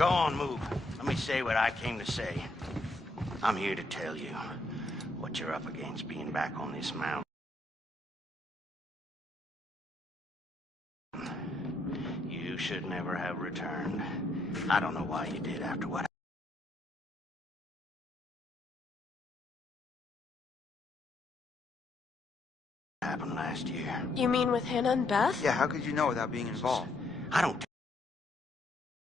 Go on, move. Let me say what I came to say. I'm here to tell you what you're up against being back on this mountain. You should never have returned. I don't know why you did after what happened last year. You mean with Hannah and Beth? Yeah, how could you know without being involved? I don't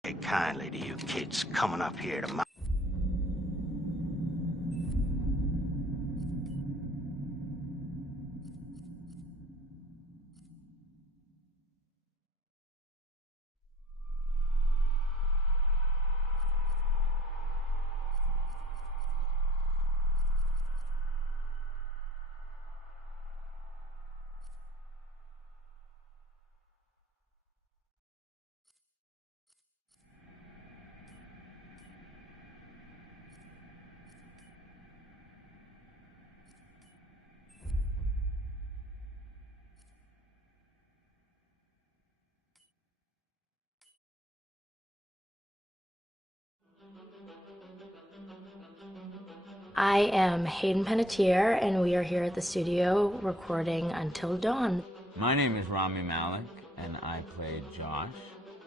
take kindly to you kids coming up here to my... I am Hayden Panettiere, and we are here at the studio recording Until Dawn. My name is Rami Malek, and I played Josh.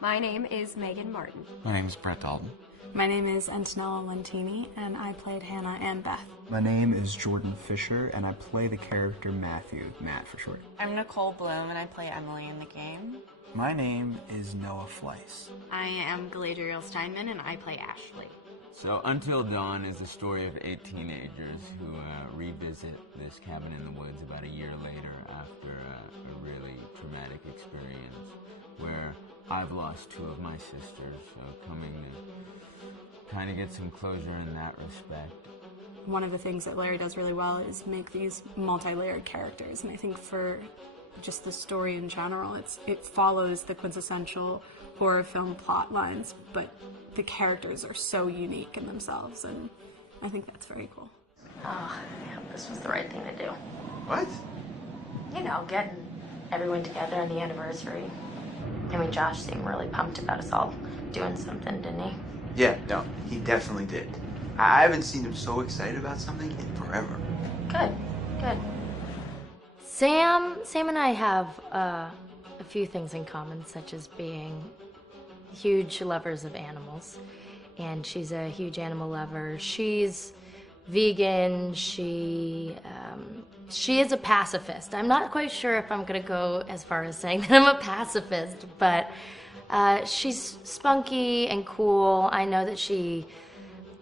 My name is Megan Martin. My name is Brett Dalton. My name is Antonella Lentini, and I played Hannah and Beth. My name is Jordan Fisher, and I play the character Matthew, Matt for short. I'm Nicole Bloom, and I play Emily in the game. My name is Noah Fleiss. I am Galadriel Steinman, and I play Ashley. So Until Dawn is the story of 8 teenagers who revisit this cabin in the woods about a year later after a really traumatic experience where I've lost 2 of my sisters, so coming to kind of get some closure in that respect. One of the things that Larry does really well is make these multi-layered characters, and I think for just the story in general, it follows the quintessential horror film plot lines, but the characters are so unique in themselves, and I think that's very cool. Oh, yeah, this was the right thing to do. What? You know, getting everyone together on the anniversary. I mean, Josh seemed really pumped about us all doing something, didn't he? Yeah, no, he definitely did. I haven't seen him so excited about something in forever. Good, good. Sam and I have a few things in common, such as being huge lovers of animals, and she's a huge animal lover. She's vegan. She is a pacifist. I'm not quite sure if I'm gonna go as far as saying that I'm a pacifist, but she's spunky and cool. I know that she,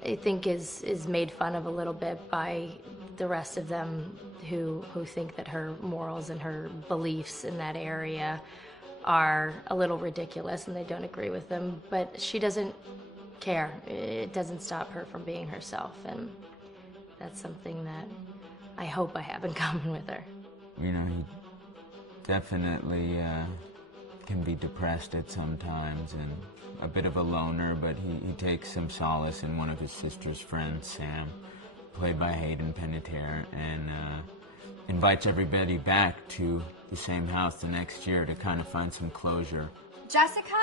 I think, is made fun of a little bit by the rest of them who think that her morals and her beliefs in that area are a little ridiculous and they don't agree with them, but she doesn't care. It doesn't stop her from being herself, and that's something that I hope I have in common with her. You know, he definitely can be depressed at some times and a bit of a loner, but he takes some solace in one of his sister's friends, Sam, played by Hayden Panettiere, and invites everybody back to the same house the next year to kind of find some closure. Jessica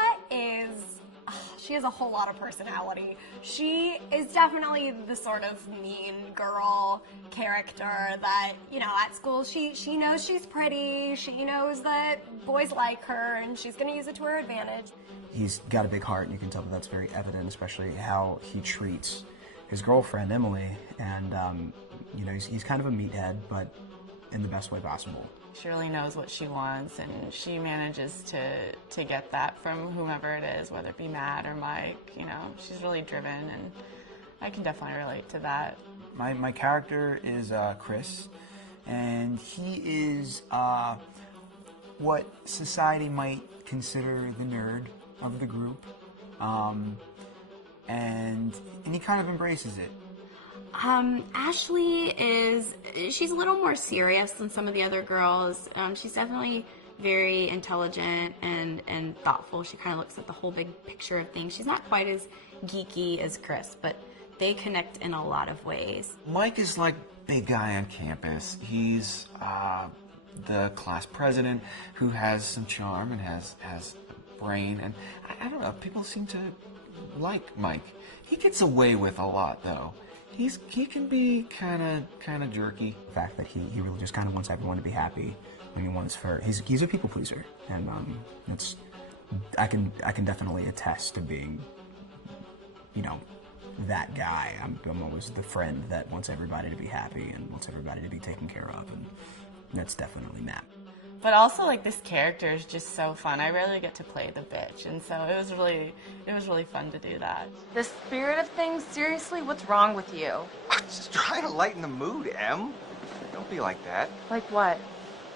she has a whole lot of personality. She is definitely the sort of mean girl character that, you know, at school she knows she's pretty, she knows that boys like her, and she's going to use it to her advantage. He's got a big heart, and you can tell that that's very evident, especially how he treats his girlfriend, Emily, and, you know, he's kind of a meathead, but in the best way possible. She really knows what she wants, and she manages to get that from whomever it is, whether it be Matt or Mike. You know, she's really driven, and I can definitely relate to that. My character is Chris, and he is what society might consider the nerd of the group, and he kind of embraces it. Ashley she's a little more serious than some of the other girls. She's definitely very intelligent and thoughtful. She kind of looks at the whole big picture of things. She's not quite as geeky as Chris, but they connect in a lot of ways. Mike is like big guy on campus. He's the class president who has some charm and has brain, and I don't know, people seem to like Mike. He gets away with a lot, though. He can be kind of jerky. The fact that he really just kind of wants everyone to be happy. I mean, he's a people pleaser, and I can definitely attest to being, you know, that guy. I'm always the friend that wants everybody to be happy and wants everybody to be taken care of, and that's definitely Matt. But also, like, this character is just so fun. I rarely get to play the bitch, and so it was really fun to do that. The spirit of things, seriously? What's wrong with you? I'm just trying to lighten the mood, Em. Don't be like that. Like what?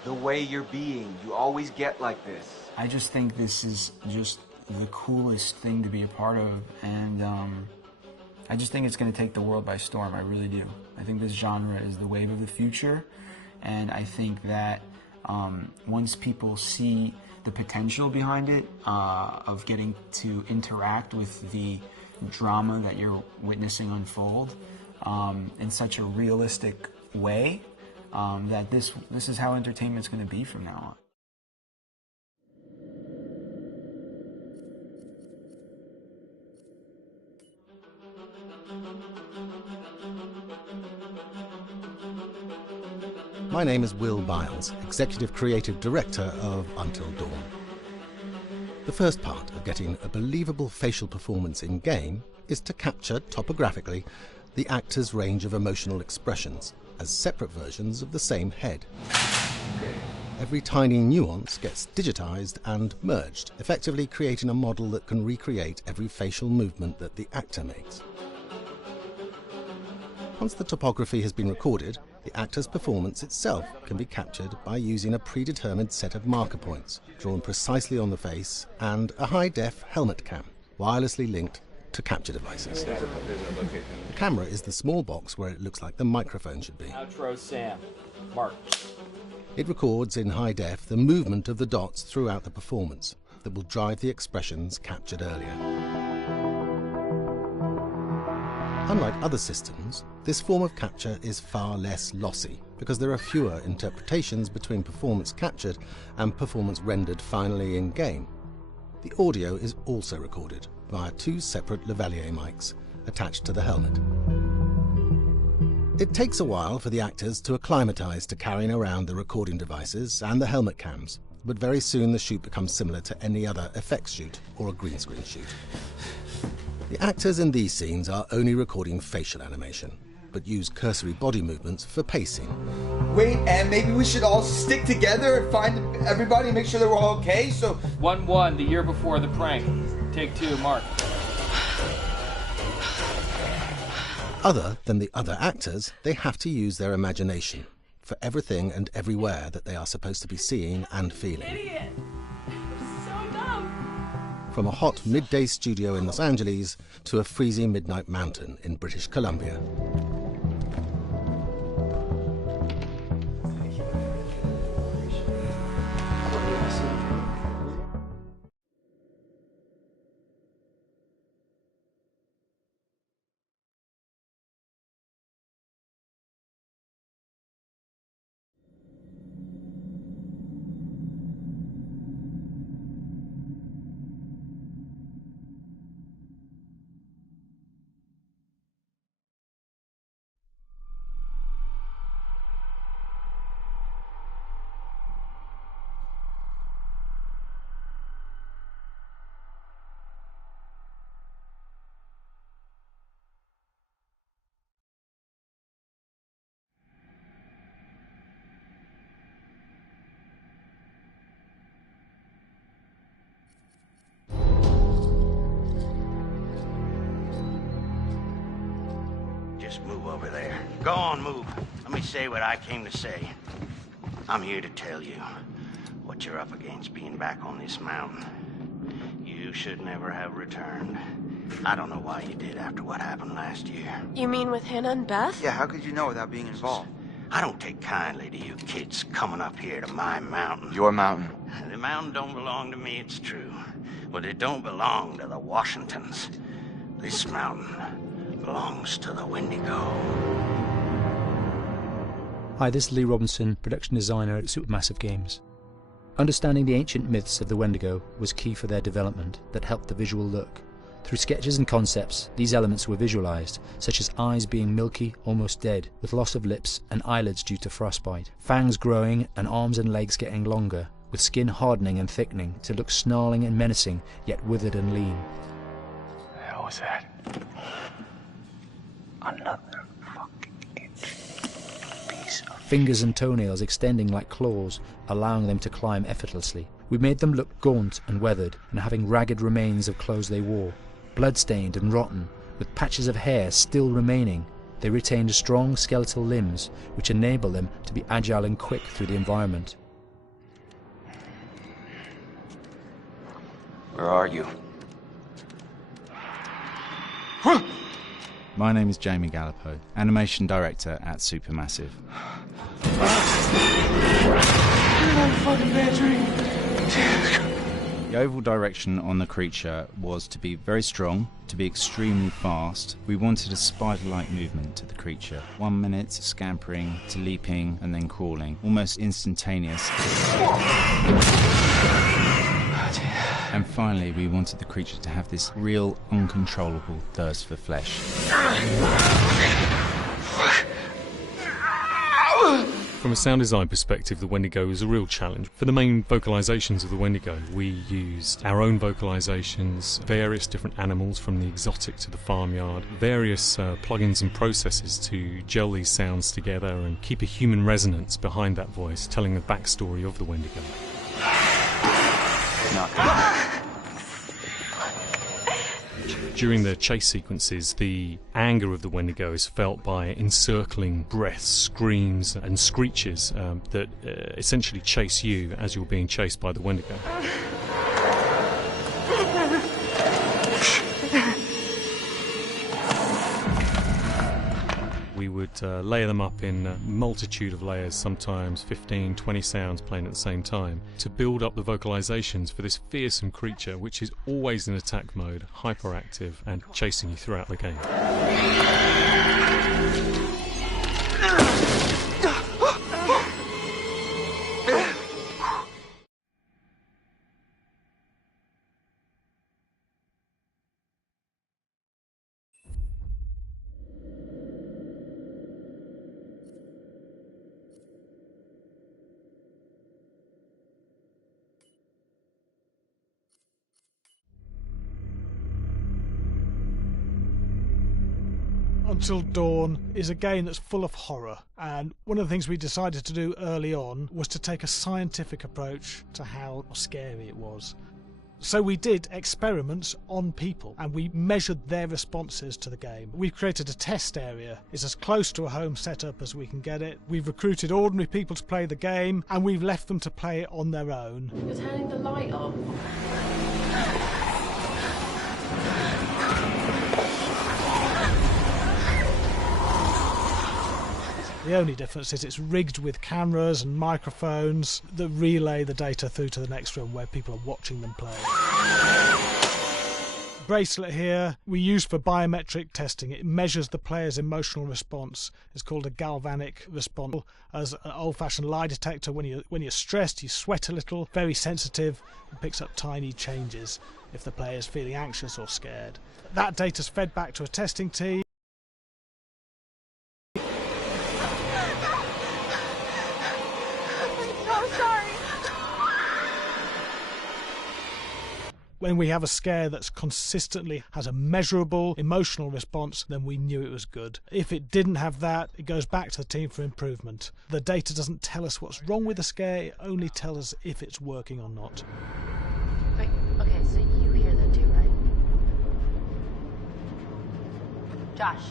The way you're being. You always get like this. I just think this is just the coolest thing to be a part of, and I just think it's going to take the world by storm. I really do. I think this genre is the wave of the future, and I think that once people see the potential behind it, of getting to interact with the drama that you're witnessing unfold in such a realistic way, that this is how entertainment's going to be from now on. My name is Will Biles, Executive Creative Director of Until Dawn. The first part of getting a believable facial performance in-game is to capture, topographically, the actor's range of emotional expressions as separate versions of the same head. Every tiny nuance gets digitized and merged, effectively creating a model that can recreate every facial movement that the actor makes. Once the topography has been recorded, the actor's performance itself can be captured by using a predetermined set of marker points, drawn precisely on the face, and a high-def helmet cam, wirelessly linked to capture devices. The camera is the small box where it looks like the microphone should be. Outro Sam. Mark. It records in high def the movement of the dots throughout the performance that will drive the expressions captured earlier. Unlike other systems, this form of capture is far less lossy because there are fewer interpretations between performance captured and performance rendered finally in-game. The audio is also recorded via two separate lavalier mics attached to the helmet. It takes a while for the actors to acclimatise to carrying around the recording devices and the helmet cams, but very soon the shoot becomes similar to any other effects shoot or a green screen shoot. The actors in these scenes are only recording facial animation, but use cursory body movements for pacing. Wait, and maybe we should all stick together and find everybody and make sure they're all okay, so... 1-1, the year before the prank. Take 2, Mark. Other than the other actors, they have to use their imagination for everything and everywhere that they are supposed to be seeing and feeling. Idiot! So dumb! From a hot midday studio in Los Angeles to a freezing midnight mountain in British Columbia. Just move over there. Go on, move. Let me say what I came to say. I'm here to tell you what you're up against being back on this mountain. You should never have returned. I don't know why you did after what happened last year. You mean with Hannah and Beth? Yeah, how could you know without being involved? I don't take kindly to you kids coming up here to my mountain. Your mountain. The mountain don't belong to me, it's true. But it don't belong to the Washingtons. This mountain belongs to the Wendigo. Hi, this is Lee Robinson, production designer at Supermassive Games. Understanding the ancient myths of the Wendigo was key for their development that helped the visual look, Through sketches and concepts, these elements were visualised, such as eyes being milky, almost dead, with loss of lips and eyelids due to frostbite, fangs growing and arms and legs getting longer, with skin hardening and thickening to look snarling and menacing, yet withered and lean. The hell was that? Another fucking piece of... Fingers and toenails extending like claws, allowing them to climb effortlessly. We made them look gaunt and weathered, and having ragged remains of clothes they wore. Blood-stained and rotten, with patches of hair still remaining, they retained strong skeletal limbs, which enable them to be agile and quick through the environment. Where are you? My name is Jamie Gallipo, animation director at Supermassive. The overall direction on the creature was to be very strong, to be extremely fast. We wanted a spider-like movement to the creature. 1 minute scampering to leaping and then crawling, almost instantaneous. And finally, we wanted the creature to have this real, uncontrollable thirst for flesh. From a sound design perspective, the Wendigo is a real challenge. For the main vocalisations of the Wendigo, we used our own vocalisations, various different animals from the exotic to the farmyard, various plugins and processes to gel these sounds together and keep a human resonance behind that voice, telling the backstory of the Wendigo. During the chase sequences, the anger of the Wendigo is felt by encircling breaths, screams and screeches that essentially chase you as you're being chased by the Wendigo. We would layer them up in a multitude of layers, sometimes 15, 20 sounds playing at the same time, to build up the vocalisations for this fearsome creature which is always in attack mode, hyperactive and chasing you throughout the game. Until Dawn is a game that's full of horror, and one of the things we decided to do early on was to take a scientific approach to how scary it was. So we did experiments on people and we measured their responses to the game. We've created a test area. It's as close to a home setup as we can get it. We've recruited ordinary people to play the game and we've left them to play it on their own. You're turning the light off. The only difference is it's rigged with cameras and microphones that relay the data through to the next room where people are watching them play. Bracelet here we use for biometric testing. It measures the player's emotional response. It's called a galvanic response. As an old-fashioned lie detector, when you're stressed, you sweat a little. Very sensitive, and picks up tiny changes if the player is feeling anxious or scared. That data's fed back to a testing team. When we have a scare that's consistently has a measurable emotional response, then we knew it was good. If it didn't have that, it goes back to the team for improvement. The data doesn't tell us what's wrong with the scare, it only tells us if it's working or not. Wait, okay, so you hear that too, right? Josh.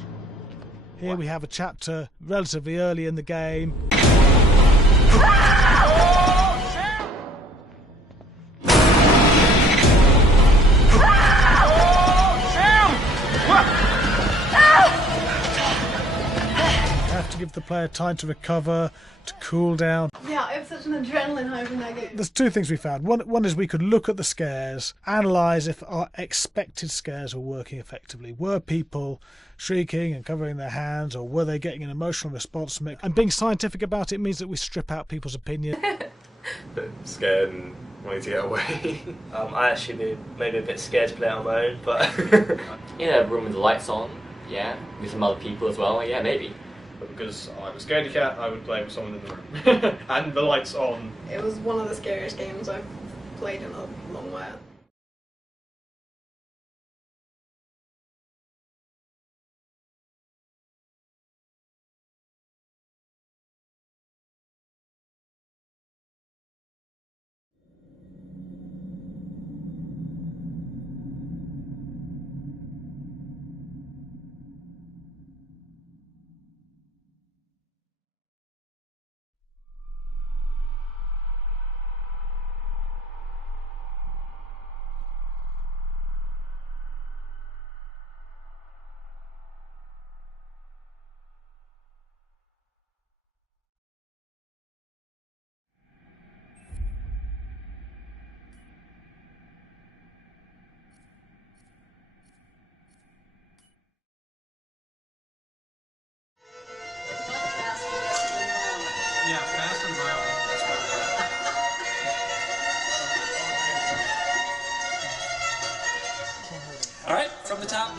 Here we have a chapter relatively early in the game. To give the player time to recover, to cool down. Yeah, I have such an adrenaline high from that game. There's two things we found. One is we could look at the scares, analyse if our expected scares were working effectively. Were people shrieking and covering their hands, or were they getting an emotional response from it? And being scientific about it means that we strip out people's opinion. Bit scared and wanting to get away. I actually be maybe a bit scared to play it on my own, but in a room with the lights on, yeah, with some other people as well, yeah, maybe. But because I'm a scaredy cat, I would play with someone in the room. And the lights on. It was one of the scariest games I've played in a long while. Yeah, fast and violent. That's what All right, from the top.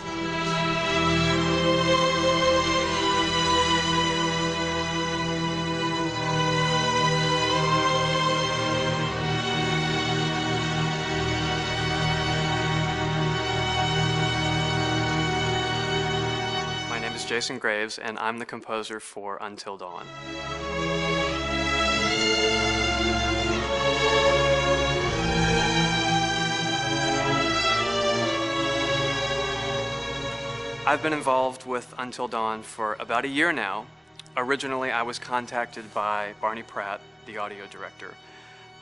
My name is Jason Graves, and I'm the composer for Until Dawn. I've been involved with Until Dawn for about a year now. Originally, I was contacted by Barney Pratt, the audio director.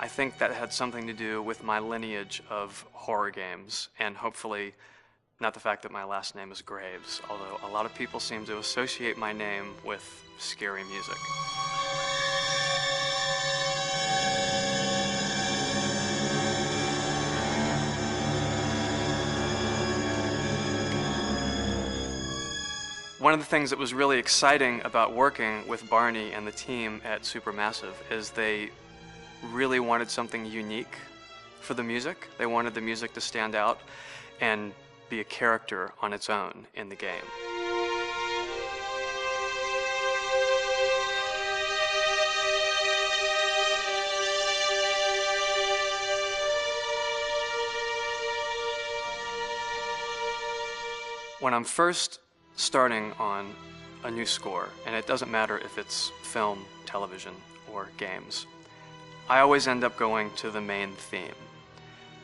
I think that had something to do with my lineage of horror games, and hopefully not the fact that my last name is Graves, although a lot of people seem to associate my name with scary music. One of the things that was really exciting about working with Barney and the team at Supermassive is they really wanted something unique for the music. They wanted the music to stand out and be a character on its own in the game. When I'm first starting on a new score, and it doesn't matter if it's film, television, or games, I always end up going to the main theme.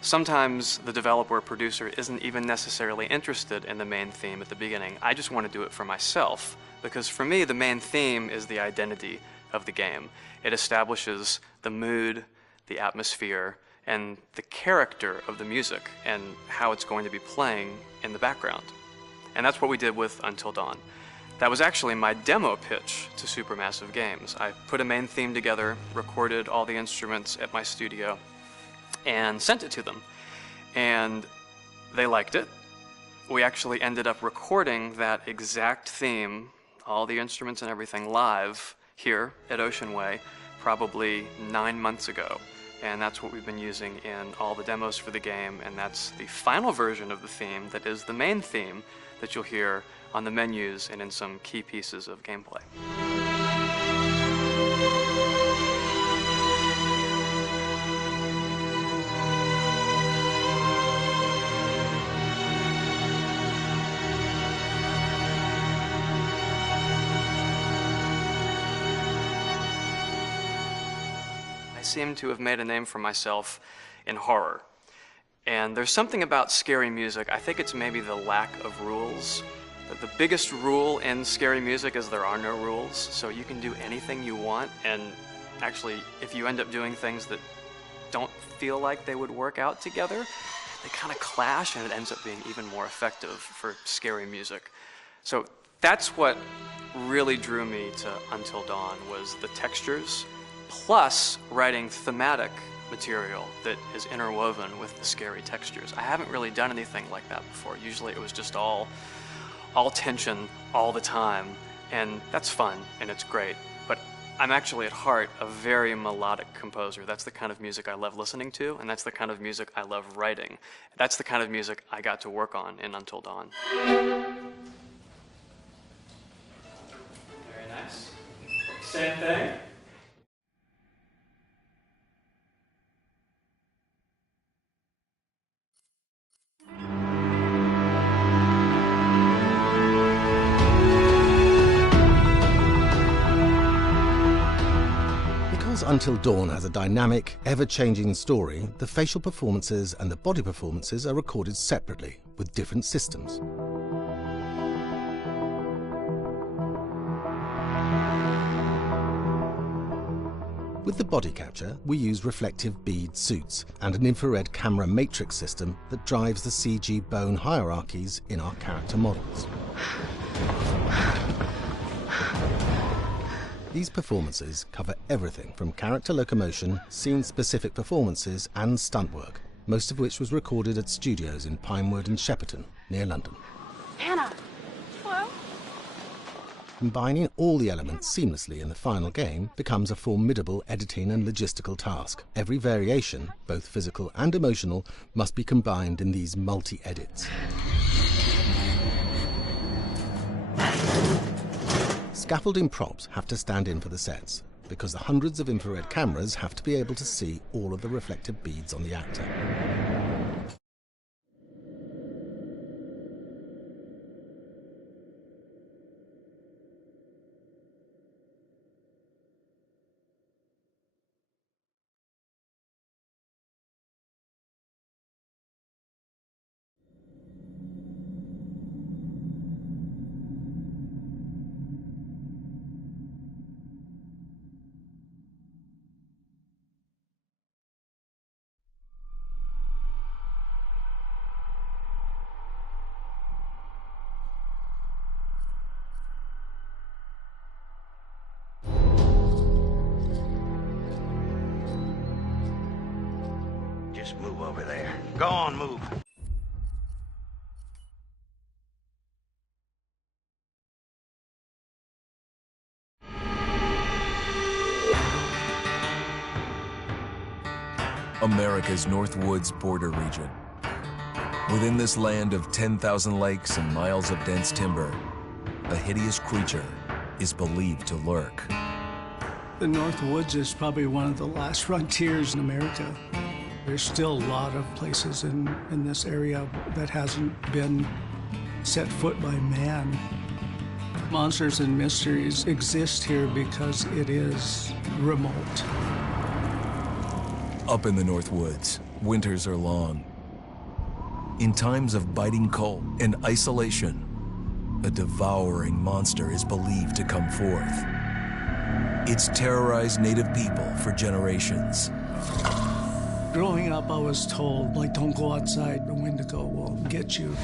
Sometimes the developer or producer isn't even necessarily interested in the main theme at the beginning. I just want to do it for myself, because for me the main theme is the identity of the game. It establishes the mood, the atmosphere, and the character of the music and how it's going to be playing in the background. And that's what we did with Until Dawn. That was actually my demo pitch to Supermassive Games. I put a main theme together, recorded all the instruments at my studio, and sent it to them. And they liked it. We actually ended up recording that exact theme, all the instruments and everything, live here at Ocean Way, probably 9 months ago. And that's what we've been using in all the demos for the game, and that's the final version of the theme that is the main theme that you'll hear on the menus and in some key pieces of gameplay. I seem to have made a name for myself in horror. And there's something about scary music, I think it's maybe the lack of rules. The biggest rule in scary music is there are no rules, so you can do anything you want, and actually, if you end up doing things that don't feel like they would work out together, they kind of clash, and it ends up being even more effective for scary music. So that's what really drew me to Until Dawn, was the textures, plus writing thematic material that is interwoven with the scary textures. I haven't really done anything like that before. Usually it was just all tension all the time, and that's fun and it's great. But I'm actually at heart a very melodic composer. That's the kind of music I love listening to, and that's the kind of music I love writing. That's the kind of music I got to work on in Until Dawn. Very nice. Same thing. Because Until Dawn has a dynamic, ever-changing story, the facial performances and the body performances are recorded separately, with different systems. With the body capture, we use reflective bead suits and an infrared camera matrix system that drives the CG bone hierarchies in our character models. These performances cover everything from character locomotion, scene-specific performances and stunt work, most of which was recorded at studios in Pinewood and Shepperton, near London. Hannah! Hello? Combining all the elements seamlessly in the final game becomes a formidable editing and logistical task. Every variation, both physical and emotional, must be combined in these multi-edits. Scaffolding props have to stand in for the sets, because the hundreds of infrared cameras have to be able to see all of the reflective beads on the actor. Just move over there. Go on, move. America's North Woods border region. Within this land of 10,000 lakes and miles of dense timber, a hideous creature is believed to lurk. The North Woods is probably one of the last frontiers in America. There's still a lot of places in this area that hasn't been set foot by man. Monsters and mysteries exist here because it is remote. Up in the North Woods, winters are long. In times of biting cold and isolation, a devouring monster is believed to come forth. It's terrorized native people for generations. Growing up, I was told, like, don't go outside, the Wendigo will get you.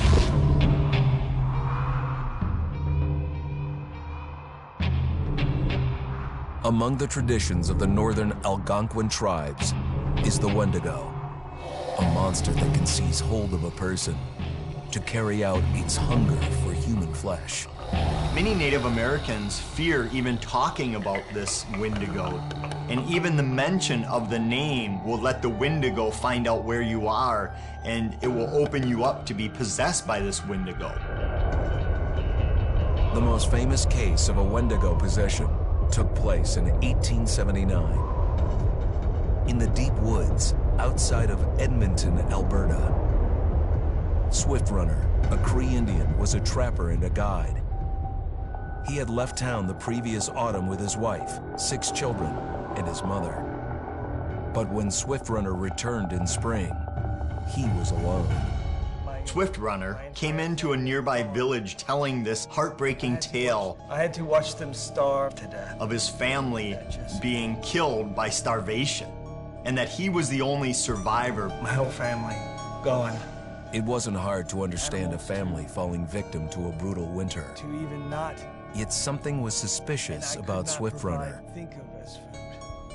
Among the traditions of the northern Algonquin tribes is the Wendigo, a monster that can seize hold of a person to carry out its hunger for human flesh. Many Native Americans fear even talking about this Wendigo, and even the mention of the name will let the Wendigo find out where you are, and it will open you up to be possessed by this Wendigo. The most famous case of a Wendigo possession took place in 1879. In the deep woods outside of Edmonton, Alberta. Swift Runner, a Cree Indian, was a trapper and a guide. He had left town the previous autumn with his wife, 6 children, and his mother. But when Swift Runner returned in spring, he was alone. Swift Runner came into a nearby village telling this heartbreaking tale. I had to watch them starve to death. Of his family being killed by starvation, and that he was the only survivor. My whole family gone. It wasn't hard to understand a family falling victim to a brutal winter. To even not. Yet something was suspicious about Swift Runner.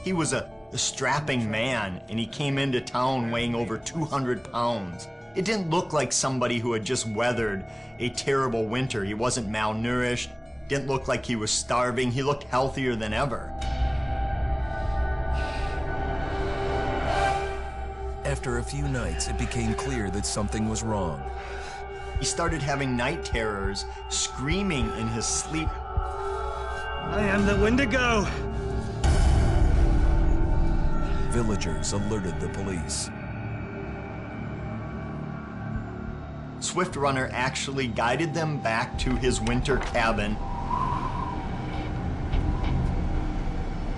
He was a strapping man, and he came into town weighing over 200 pounds. It didn't look like somebody who had just weathered a terrible winter. He wasn't malnourished, didn't look like he was starving. He looked healthier than ever. After a few nights, it became clear that something was wrong. He started having night terrors, screaming in his sleep. I am the Wendigo! Villagers alerted the police. Swift Runner actually guided them back to his winter cabin.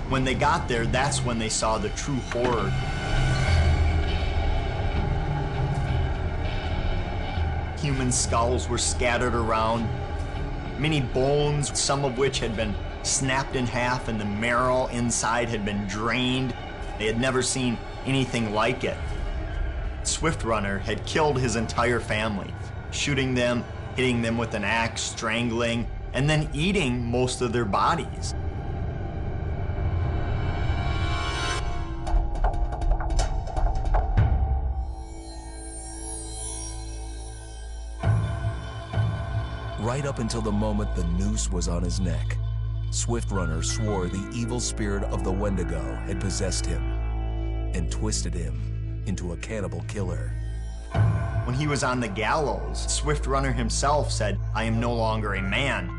When they got there, that's when they saw the true horror. Human skulls were scattered around, many bones, some of which had been snapped in half and the marrow inside had been drained. They had never seen anything like it. Swift Runner had killed his entire family, shooting them, hitting them with an axe, strangling, and then eating most of their bodies. Right up until the moment the noose was on his neck, Swift Runner swore the evil spirit of the Wendigo had possessed him and twisted him into a cannibal killer. When he was on the gallows, Swift Runner himself said, "I am no longer a man."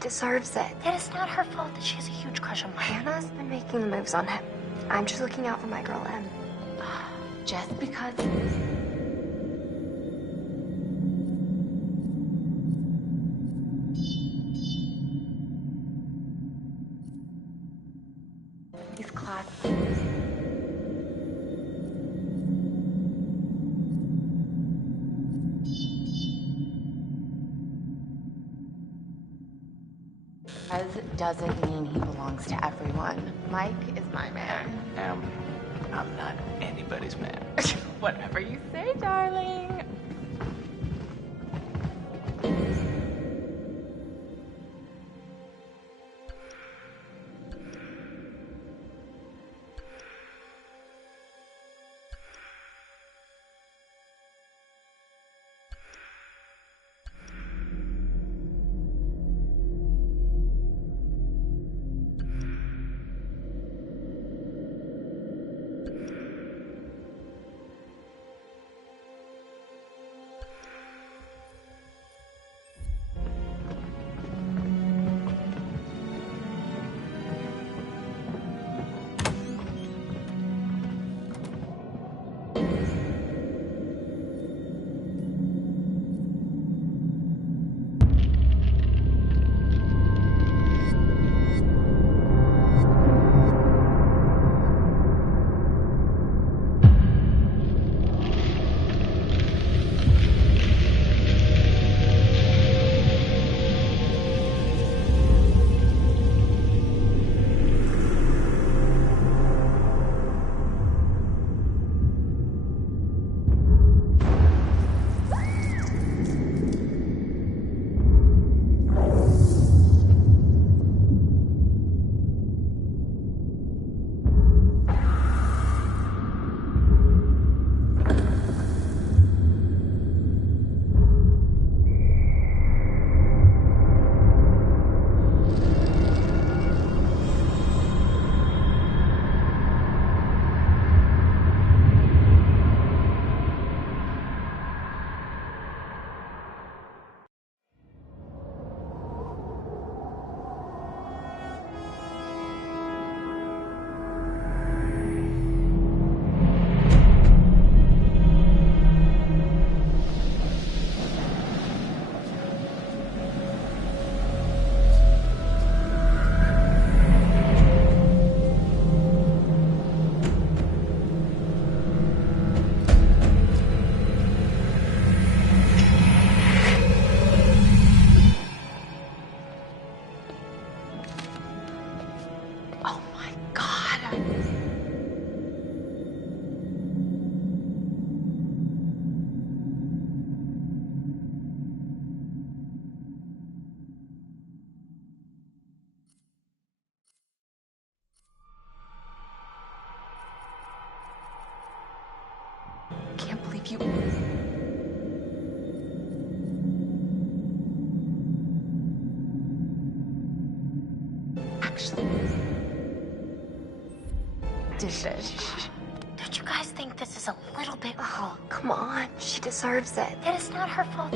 Deserves it. It is not her fault that she has a huge crush on Mike. Hannah's been making the moves on him. I'm just looking out for my girl, Em. Just because... He's classy. Doesn't mean he belongs to everyone. Mike is my man. I'm not anybody's man. Whatever you say, darling. if you... Actually... Don't you guys think this is a little bit... Oh, come on. She deserves it. It is not her fault.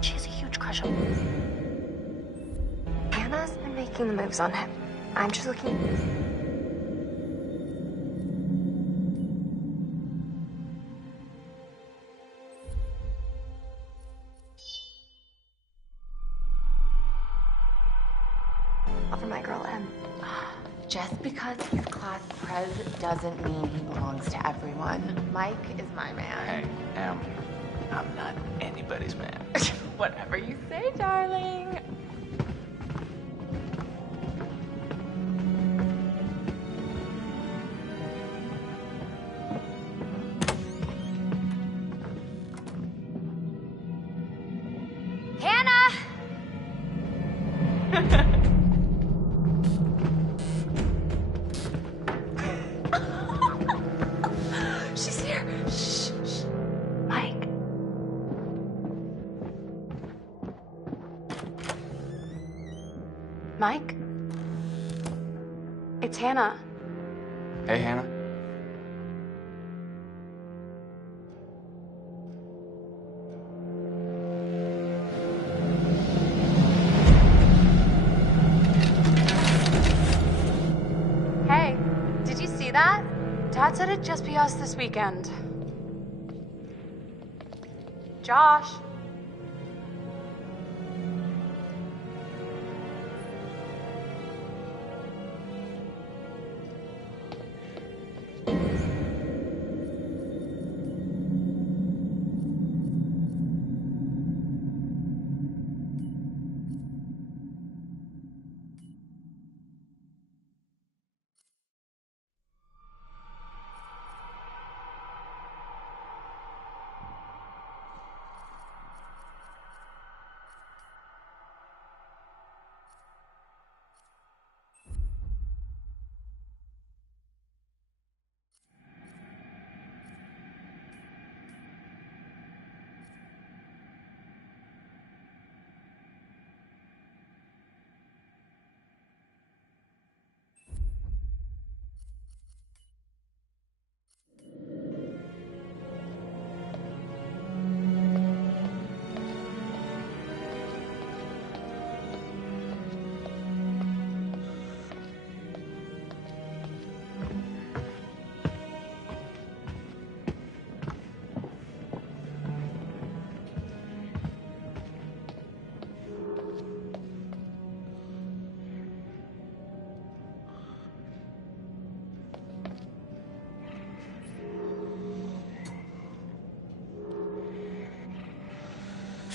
She has a huge crush on me. Hannah's been making the moves on him. I'm just looking... for my girl, Em. Just because he's class prez doesn't mean he belongs to everyone. Mike is my man. Hey, I'm not anybody's man. Whatever you say, darling. Hannah! She's here. Shh, shh. Mike. Mike? It's Hannah. Hey, Hannah. Hey, did you see that? Dad said it'd just be us this weekend. Josh.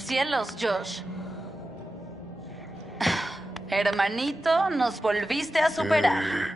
Cielos, Josh. Hermanito, nos volviste a superar.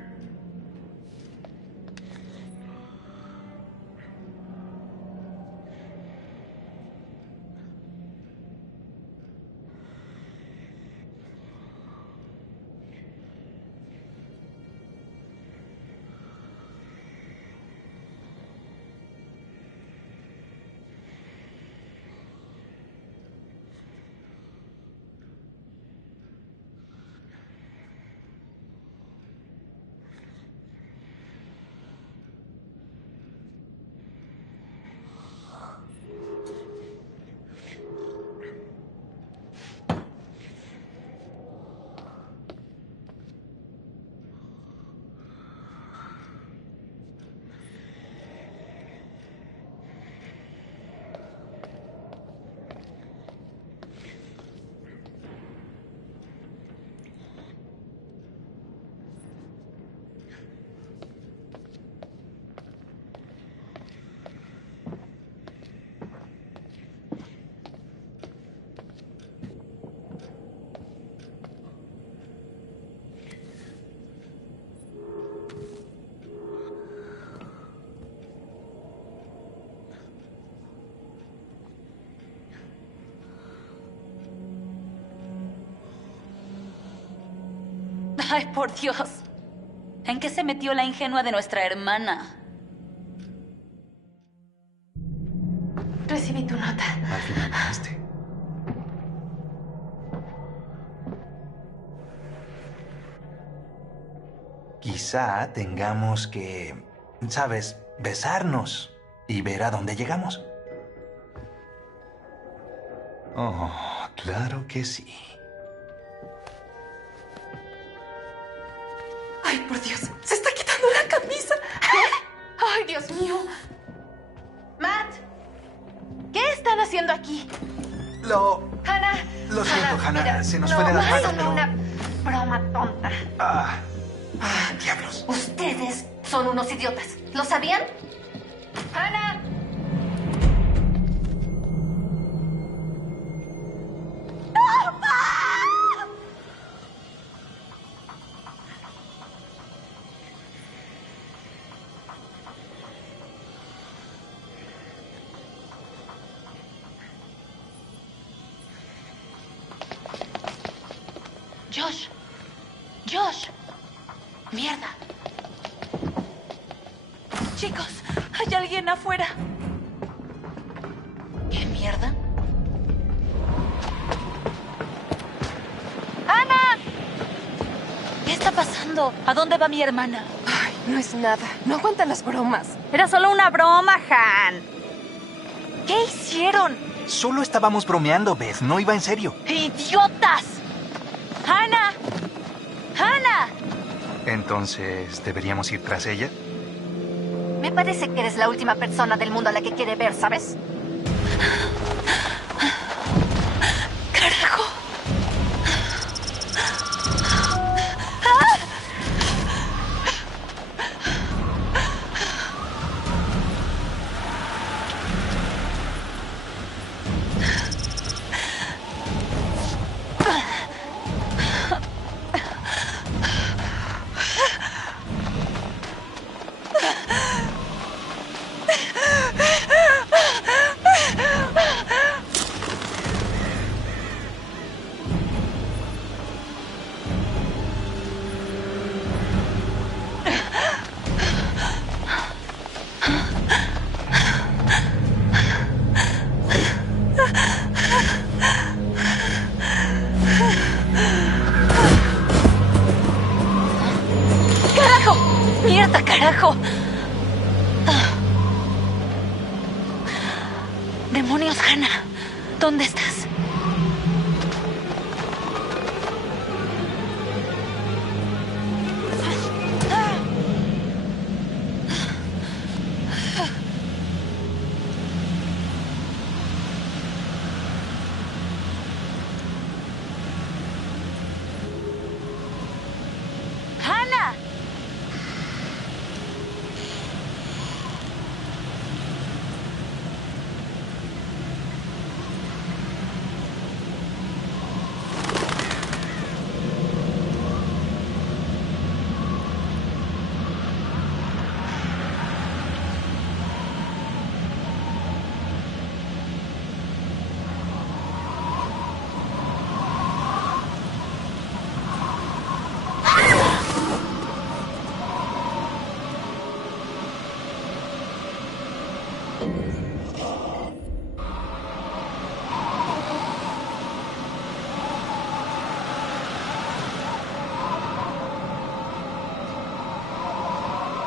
Ay, por Dios. ¿En qué se metió la ingenua de nuestra hermana? Recibí tu nota. Al final ganaste. Quizá tengamos que, ¿sabes?, besarnos y ver a dónde llegamos. Oh, claro que sí. Ay, por Dios, se está quitando la camisa. Ay, Dios mío. Matt, ¿qué están haciendo aquí? Hannah. Lo siento, Hannah, mira, se nos no, fue de las es manos, solo pero... una broma tonta. Diablos. Ustedes son unos idiotas. ¿Lo sabían? Hannah. Josh. Josh. Mierda. Chicos, hay alguien afuera. ¿Qué mierda? ¡Ana! ¿Qué está pasando? ¿A dónde va mi hermana? Ay, no es nada. No aguantan las bromas. Era solo una broma, Han. ¿Qué hicieron? Solo estábamos bromeando, Beth. No iba en serio. ¡Idiotas! ¡Hannah! ¡Hannah! Entonces, ¿deberíamos ir tras ella? Me parece que eres la última persona del mundo a la que quiere ver, ¿sabes? ¡Carajo! ¡Mierda, carajo! ¡Demonios, Hannah! ¿Dónde estás? ¡Hannah!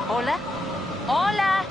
¿Hola? ¡Hola!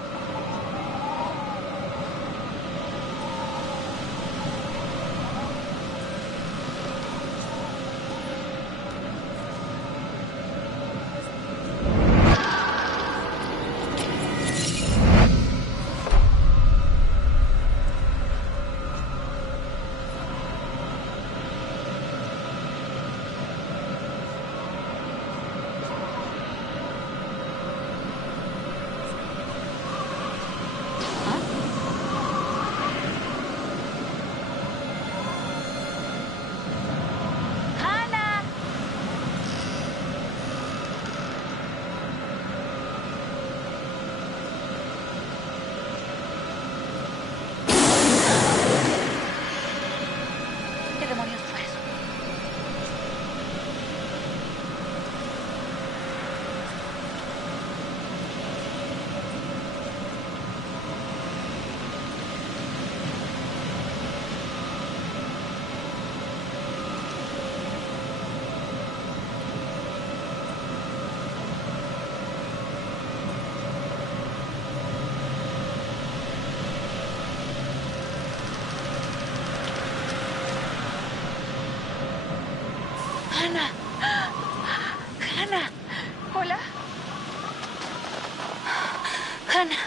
Hannah.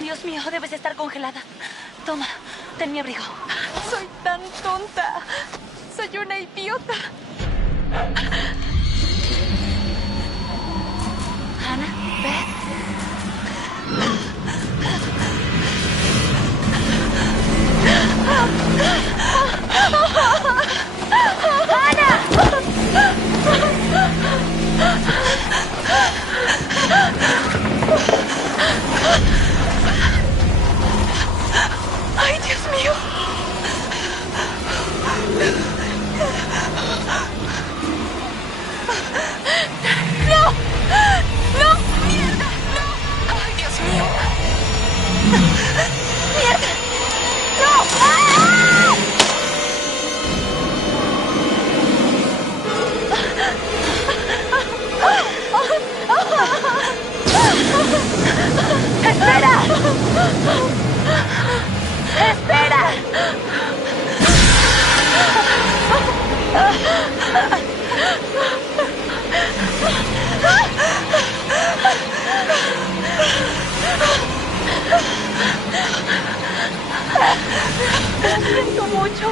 Dios mío, debes estar congelada. Toma, ten mi abrigo. Soy tan tonta. Soy una idiota. Hannah, Beth. ¡Ay, Dios mío! ¡No! ¡No! ¡Mierda! ¡No! ¡Ay, Dios mío! ¡Mierda! ¡No! ¡Ah! ¡Espera! ¡Espera! Lo siento mucho.